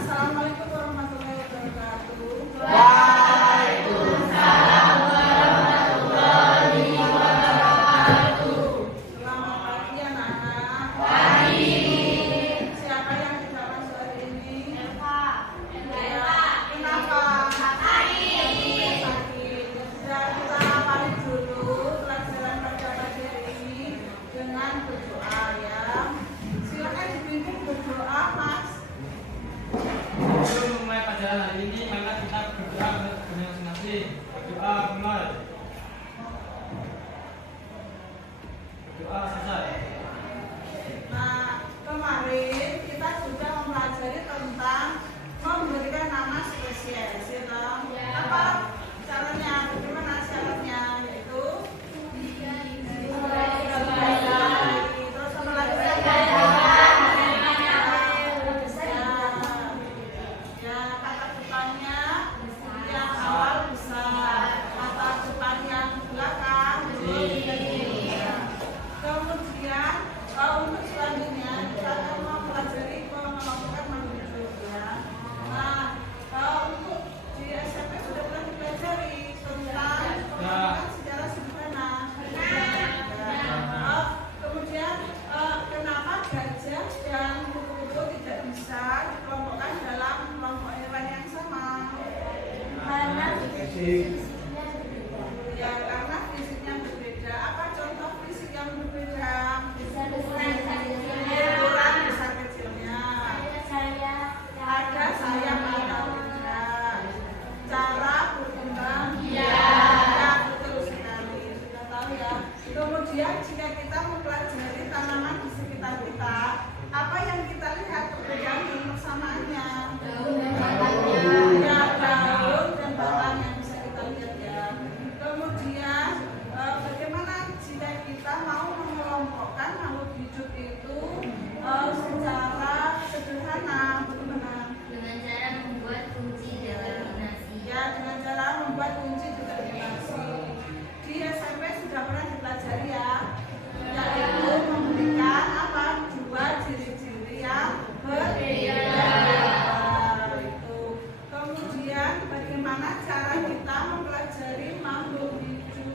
Assalamualaikum warahmatullahi wabarakatuh. Waalaikumsalam warahmatullahi wabarakatuh. Selamat pagi anak-anak. Pagi. Siapa yang tidak masuk hari ini? Eva. Kenapa? Sakit. Sudah kita awali dulu pelajaran pada pagi hari ini dengan berdoa ya. Silakan dipimpin berdoa, Mas. Sebelum memulai pelajaran hari ini, mari kita berdoa untuk dunia masing-masing. Berdoa mulai. Berdoa selesai. Nah, kemarin kita sudah mempelajari tentang memberikan nama spesies, ya toh? Apa caranya? Bagaimana syaratnya? Yaitu terus apa lagi? Ya, kata depannya yang awal besar, kata depan yang belakang ya. Kemudian untuk selanjutnya kita akan mempelajari pengelompokan makhluk hidup ya. Nah, untuk di SMP sudah pernah dipelajari tentang pengelompokan secara sederhana. Kemudian kenapa gajah dan kupu-kupu tidak bisa dikelompokkan dalam kelompok hewan yang sama? Ya, karena fisiknya berbeda. Apa contoh fisik yang berbeda? Ukuran besar kecilnya. Ada sayap atau tidak. Cara berkembang. Ya, betul sekali. Sudah tahu ya. Kemudian jika kita mempelajari tanaman di sekitar kita, apa yang kita lihat perbedaan dan persamaannya? Ya, daun dan batang yang bisa kita lihat ya. Kemudian bagaimana jika kita mau mengelompokkan makhluk hidup itu secara sederhana? Bagaimana? Ya, dengan cara membuat kunci determinasi. Di SMP sudah pernah dipelajari ya, yaitu memberikan apa? Dua ciri-ciri yang berbeda. Itu. Kemudian bagaimana cara kita mempelajari makhluk hidup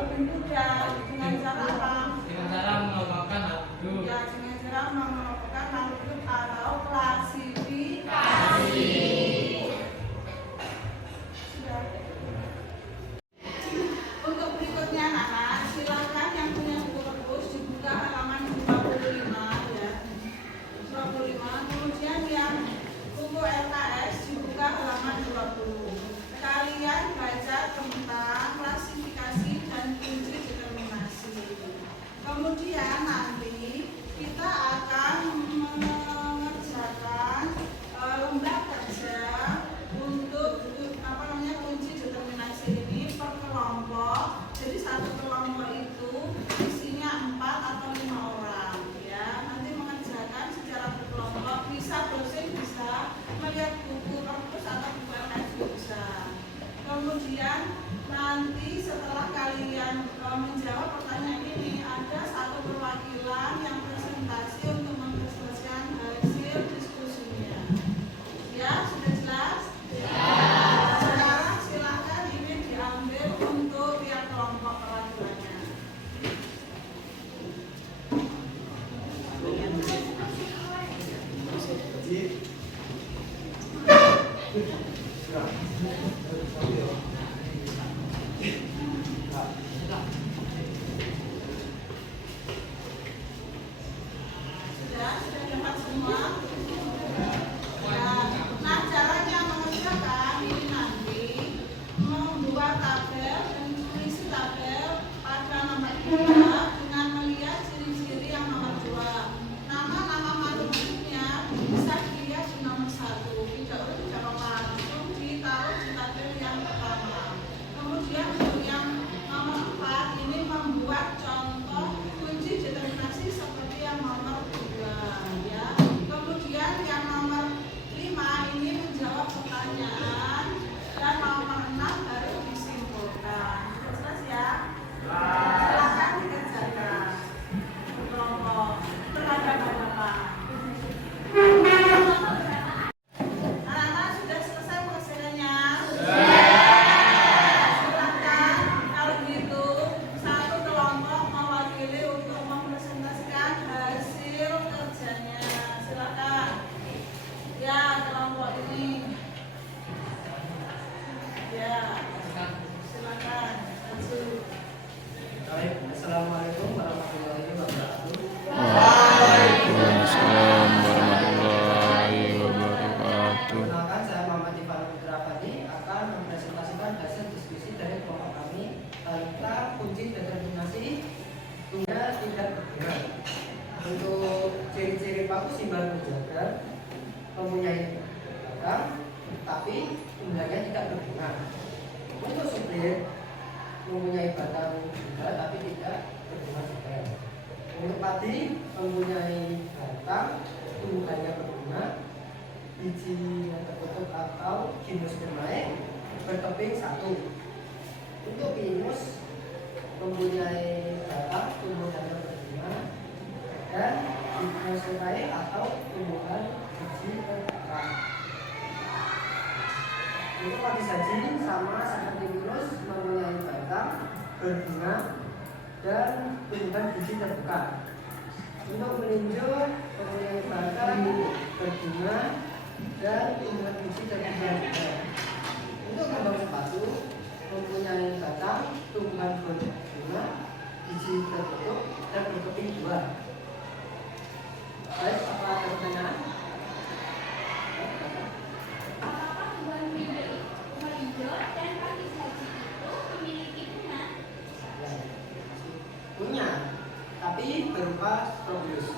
lebih mudah dengan cara apa? Dengan cara mengelompokkan makhluk hidup. Ya, dengan cara mengelompokkan makhluk hidup atau klasifikasi. Sudah. Untuk berikutnya anak-anak, silakan yang punya buku rebus dibuka halaman 25 ya. 25. Kemudian yang buku LKS dibuka halaman 20. Kalian baca tentang klasifikasi dan kunci determinasi. Kemudian nanti kita akan mengerjakan lomba kerja untuk kunci determinasi ini per kelompok. Jadi satu kelompok itu isinya 4 atau 5 orang ya. Nanti mengerjakan secara berkelompok, bisa browsing, bisa melihat buku perpus atau buku LKS bisa. Kemudian nanti setelah kalian menjawab pertanyaan ini, ada satu perwakilan yang presentasi untuk mempresentasikan hasil diskusinya. Ya, sudah jelas? Sekarang silakan ini diambil untuk tiap kelompok perwakilannya. Sudah dapat semua? Ya. Nah, caranya mengerjakan ini nanti membuat tabel dan isi tabel pada nomor 2 dengan melihat ciri-ciri yang nomor 2. Nama-nama makhluk hidupnya bisa dilihat di nomor 1. Tidak apa-apa, langsung ditaruh di tabel mempunyai batang, tumbuhannya berbunga, bijinya tertutup atau gimnospermae, berkeping satu. Untuk pinus mempunyai batang, tumbuhannya berbunga, dan gimnospermae atau tumbuhan biji terbuka. Untuk pakisaji sama seperti pinus mempunyai batang, berbunga, dan tumbuhan biji terbuka. Untuk meninjau mempunyai batang, berbunga, dan tumbuhan biji terbuka. Untuk kembang sepatu mempunyai batang, tumbuhan berbunga, biji tertutup, dan berkeping dua. Baik, apa ada pertanyaan? Apakah buah hijau dan pakisaji itu memiliki bunga? Punya, tapi berupa strobius.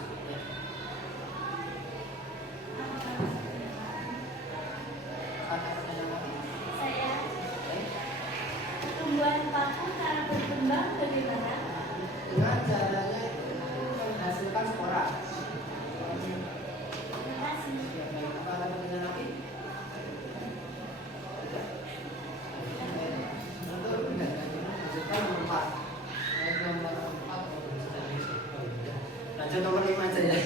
Ada pertanyaan lagi? Saya. Tumbuhan paku cara berkembang bagaimana? Dengan caranya itu menghasilkan spora. Terima kasih. Ya, baik. Apa ada pertanyaan lagi? Tidak. Untuk lanjutkan nomor 4. Baik, nomor 4. Lanjut nomor 5 aja ya.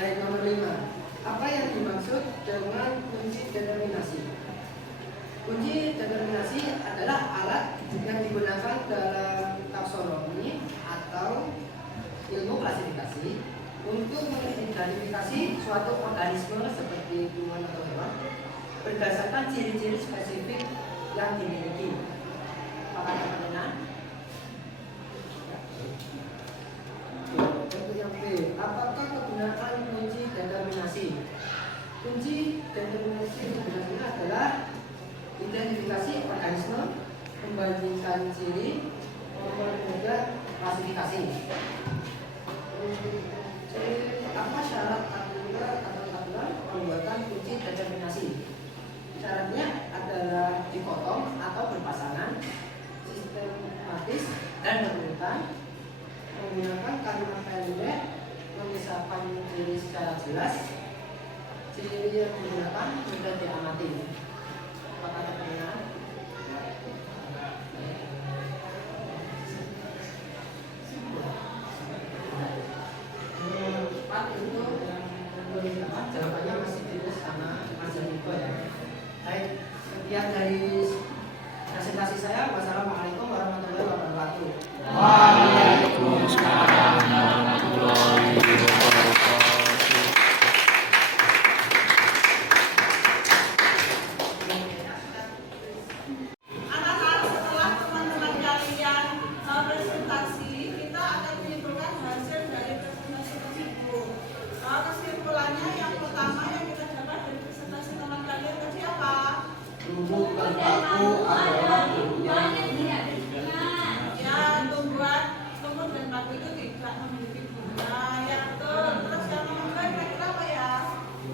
Baik, nomor 5. Apa yang dimaksud dengan kunci determinasi? Kunci determinasi adalah alat yang digunakan dalam taksonomi atau ilmu klasifikasi untuk mengidentifikasi suatu organisme seperti tumbuhan atau hewan berdasarkan ciri-ciri spesifik yang dimiliki. Apakah ada pertanyaan? Untuk yang B, apakah kegunaan kunci determinasi? Kunci determinasi sebenarnya adalah identifikasi organisme, membandingkan ciri, mempermudah klasifikasi. Apa syarat aturan pembuatan kunci determinasi? Syaratnya adalah dipotong atau berpasangan, sistematis dan berurutan, menggunakan kalimat pendek, memisahkan ciri secara jelas, ciri yang digunakan mudah diamati. Apakah ada pertanyaan? Pak itu jawabannya masih tulis sama Mas Janiko ya. Baik, sekian dari presentasi saya. Wassalamualaikum warahmatullahi wabarakatuh. Waalaikumsalam warahmatullahi wabarakatuh. Anak-anak, setelah teman-teman kalian presentasi, kita akan menyimpulkan hasil dari presentasi tersebut. Kesimpulannya yang pertama yang kita dapat dari presentasi teman kalian tadi apa? Tumbuhan paku adalah Tumbuhan yang tidak berbunga. Ya, tumbuh dan paku itu tidak memiliki bunga. Yang terus yang nomor dua kira-kira apa ya?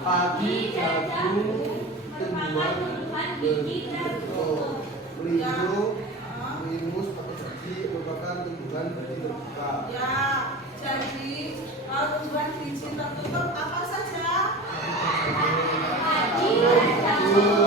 padi, jagung, Merupakan tumbuhan biji tertutup. Lindu, limus, pakisaji merupakan tumbuhan biji terbuka. Ya, jadi tumbuhan biji tertutup apa saja? Padi, jagung,